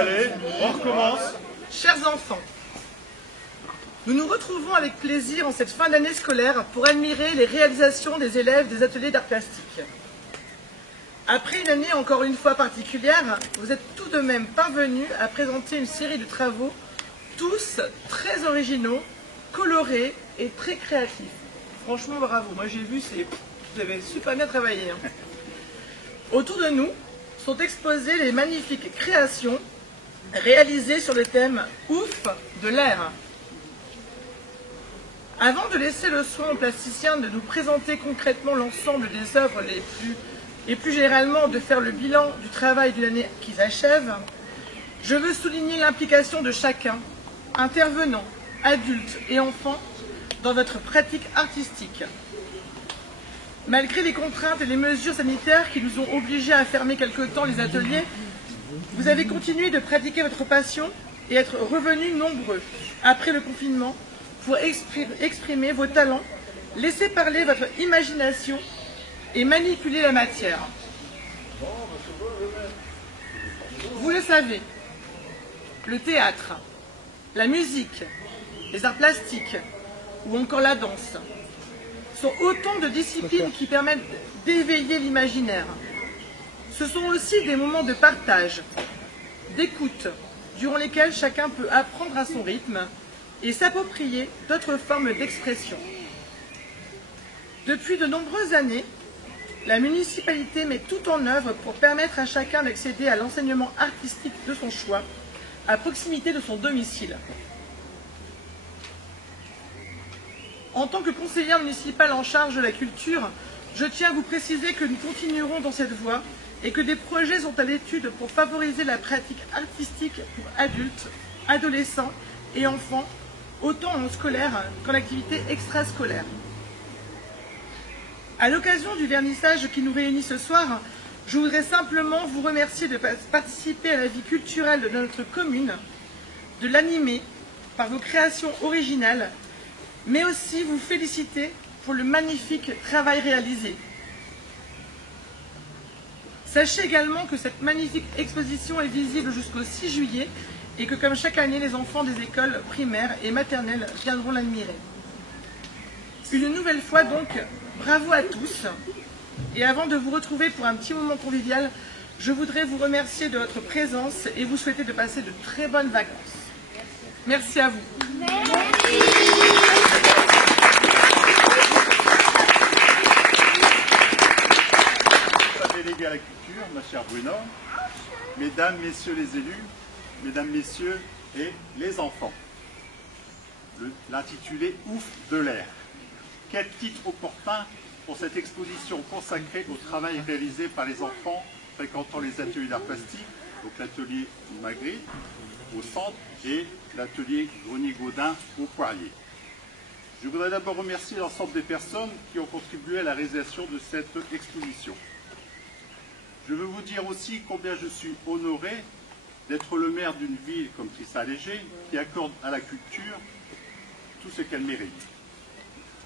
Allez, on recommence. Chers enfants, nous nous retrouvons avec plaisir en cette fin d'année scolaire pour admirer les réalisations des élèves des ateliers d'art plastique. Après une année encore une fois particulière, vous êtes tout de même parvenus à présenter une série de travaux, tous très originaux, colorés et très créatifs. Franchement, bravo. Moi, j'ai vu, vous avez super bien travaillé. Autour de nous sont exposées les magnifiques créations réalisées sur le thème « Ouf de l'air ». Avant de laisser le soin aux plasticiens de nous présenter concrètement l'ensemble des œuvres et plus généralement de faire le bilan du travail d'une année qu'ils achèvent, je veux souligner l'implication de chacun, intervenant, adultes et enfants, dans votre pratique artistique. Malgré les contraintes et les mesures sanitaires qui nous ont obligés à fermer quelque temps les ateliers, vous avez continué de pratiquer votre passion et être revenus nombreux après le confinement pour exprimer vos talents, laisser parler votre imagination et manipuler la matière. Vous le savez, le théâtre, la musique, les arts plastiques ou encore la danse sont autant de disciplines qui permettent d'éveiller l'imaginaire. Ce sont aussi des moments de partage, d'écoute, durant lesquels chacun peut apprendre à son rythme et s'approprier d'autres formes d'expression. Depuis de nombreuses années, la municipalité met tout en œuvre pour permettre à chacun d'accéder à l'enseignement artistique de son choix, à proximité de son domicile. En tant que conseillère municipale en charge de la culture, je tiens à vous préciser que nous continuerons dans cette voie et que des projets sont à l'étude pour favoriser la pratique artistique pour adultes, adolescents et enfants, autant en scolaire qu'en activité extrascolaire. À l'occasion du vernissage qui nous réunit ce soir, je voudrais simplement vous remercier de participer à la vie culturelle de notre commune, de l'animer par vos créations originales, mais aussi vous féliciter pour le magnifique travail réalisé. Sachez également que cette magnifique exposition est visible jusqu'au 6 juillet et que comme chaque année, les enfants des écoles primaires et maternelles viendront l'admirer. Une nouvelle fois donc, bravo à tous. Et avant de vous retrouver pour un petit moment convivial, je voudrais vous remercier de votre présence et vous souhaiter de passer de très bonnes vacances. Merci à vous. Délégué à la culture, ma chère Bruno, mesdames, messieurs les élus, mesdames, messieurs et les enfants. L'intitulé « Ouf de l'air ». Quel titre opportun pour cette exposition consacrée au travail réalisé par les enfants fréquentant les ateliers d'art plastique, donc l'atelier Magritte au centre et l'atelier Grenier-Gaudin au Poirier. Je voudrais d'abord remercier l'ensemble des personnes qui ont contribué à la réalisation de cette exposition. Je veux vous dire aussi combien je suis honoré d'être le maire d'une ville comme Tristan-Léger qui accorde à la culture tout ce qu'elle mérite.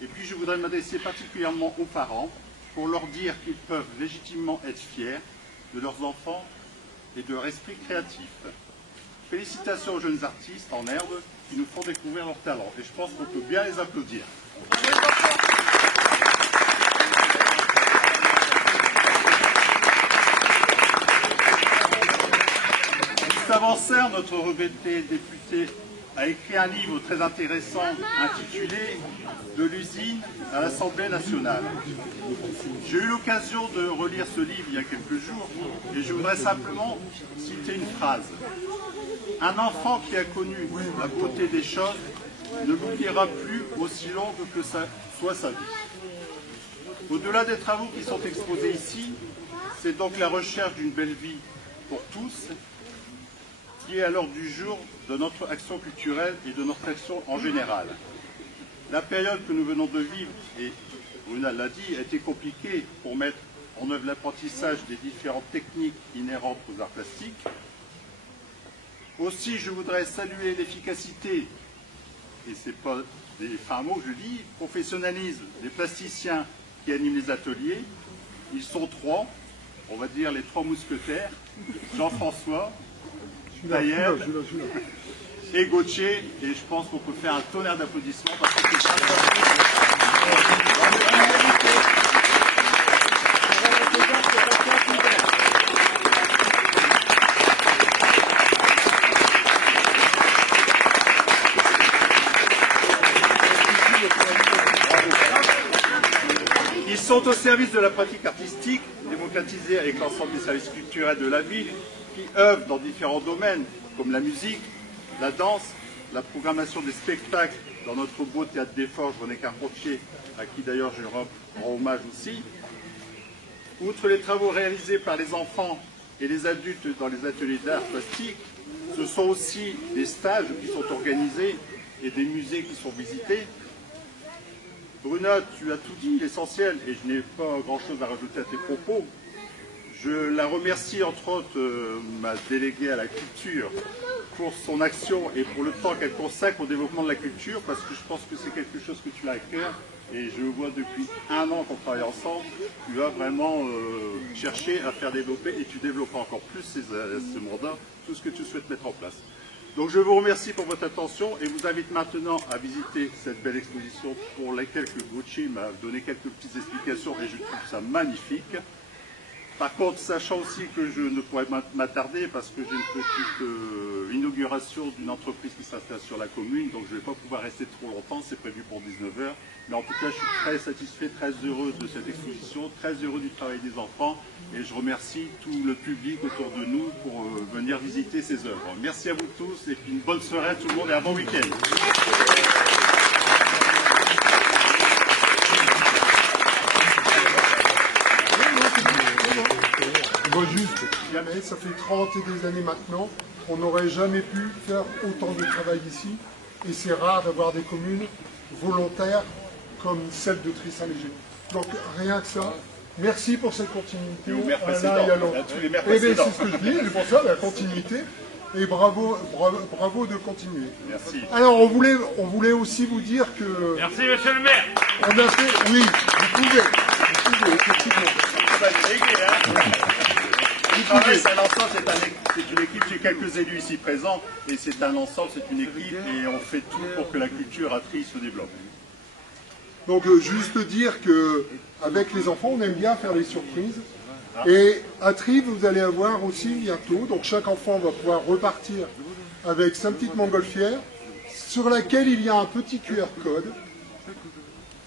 Et puis je voudrais m'adresser particulièrement aux parents pour leur dire qu'ils peuvent légitimement être fiers de leurs enfants et de leur esprit créatif. Félicitations aux jeunes artistes en herbe qui nous font découvrir leurs talents. Et je pense qu'on peut bien les applaudir. Gustave Anser, notre regretté député, a écrit un livre très intéressant intitulé « De l'usine à l'Assemblée nationale ». J'ai eu l'occasion de relire ce livre il y a quelques jours et je voudrais simplement citer une phrase. « Un enfant qui a connu la beauté des choses ne l'oubliera plus aussi longue que ça soit sa vie. » Au-delà des travaux qui sont exposés ici, c'est donc la recherche d'une belle vie pour tous qui est à l'ordre du jour de notre action culturelle et de notre action en général. La période que nous venons de vivre, et Bruna l'a dit, a été compliquée pour mettre en œuvre l'apprentissage des différentes techniques inhérentes aux arts plastiques. Aussi, je voudrais saluer l'efficacité, et ce n'est pas des fins mots que je dis, professionnalisme des plasticiens qui animent les ateliers. Ils sont trois, on va dire les trois mousquetaires, Jean-François, Tayeb et Gauthier. Et je pense qu'on peut faire un tonnerre d'applaudissements parce que c'est Ils sont au service de la pratique artistique, démocratisée avec l'ensemble des services culturels de la ville, qui œuvrent dans différents domaines, comme la musique, la danse, la programmation des spectacles dans notre beau théâtre des Forges, René Carpentier, à qui d'ailleurs je rends hommage aussi. Outre les travaux réalisés par les enfants et les adultes dans les ateliers d'art plastique, ce sont aussi des stages qui sont organisés et des musées qui sont visités. Bruno, tu as tout dit, l'essentiel, et je n'ai pas grand-chose à rajouter à tes propos. Je la remercie, entre autres, ma déléguée à la culture, pour son action et pour le temps qu'elle consacre au développement de la culture, parce que je pense que c'est quelque chose que tu as à cœur, et je vois depuis 1 an qu'on travaille ensemble, tu as vraiment cherché à faire développer, et tu développes encore plus ce mandat, tout ce que tu souhaites mettre en place. Donc je vous remercie pour votre attention et vous invite maintenant à visiter cette belle exposition pour laquelle Gauthier m'a donné quelques petites explications et je trouve ça magnifique. Par contre, sachant aussi que je ne pourrais m'attarder parce que j'ai une petite inauguration d'une entreprise qui s'installe sur la commune, donc je ne vais pas pouvoir rester trop longtemps, c'est prévu pour 19 h. Mais en tout cas, je suis très satisfait, très heureux de cette exposition, très heureux du travail des enfants et je remercie tout le public autour de nous pour venir visiter ces œuvres. Merci à vous tous et puis une bonne soirée à tout le monde et un bon week-end. Juste, jamais, ça fait 30 et des années maintenant, on n'aurait jamais pu faire autant de travail ici, et c'est rare d'avoir des communes volontaires comme celle de Tris-Saint-Léger. Donc rien que ça, merci pour cette continuité à l'un et à l'autre. C'est ce que je dis, c'est pour ça la continuité, et bravo de continuer. Merci. Alors on voulait aussi vous dire que... Merci monsieur le maire. On a fait, oui, vous pouvez effectivement. C'est une équipe, j'ai quelques élus ici présents, et c'est un ensemble, c'est une équipe, et on fait tout pour que la culture à Tris se développe. Donc juste dire qu'avec les enfants, on aime bien faire des surprises. Et à Tris, vous allez avoir aussi bientôt, donc chaque enfant va pouvoir repartir avec sa petite montgolfière, sur laquelle il y a un petit QR code.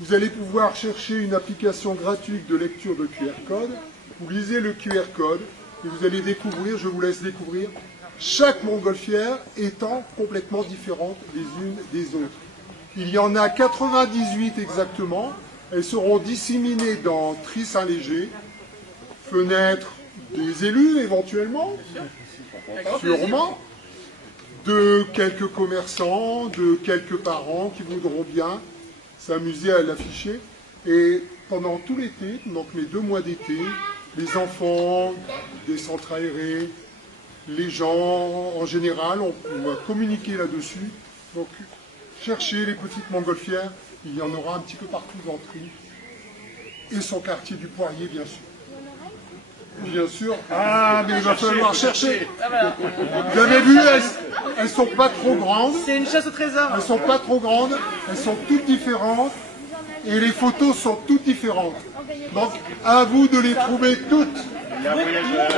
Vous allez pouvoir chercher une application gratuite de lecture de QR code. Vous lisez le QR code et vous allez découvrir, je vous laisse découvrir, chaque montgolfière étant complètement différente les unes des autres. Il y en a 98 exactement. Elles seront disséminées dans Tris-Saint-Léger, fenêtres des élus éventuellement, sûrement, de quelques commerçants, de quelques parents qui voudront bien s'amuser à l'afficher. Et pendant tout l'été, donc les 2 mois d'été, les enfants des centres aérés, les gens en général, on va communiquer là-dessus. Donc cherchez les petites montgolfières, il y en aura un petit peu partout dans Tris. Et son quartier du Poirier, bien sûr. Bien sûr. Ah, mais il va falloir chercher. Vous avez vu, elles sont pas trop grandes. C'est une chasse au trésor. Elles sont pas trop grandes, elles sont toutes différentes. Et les photos sont toutes différentes. Donc, à vous de les trouver toutes. Il y a un voyageur.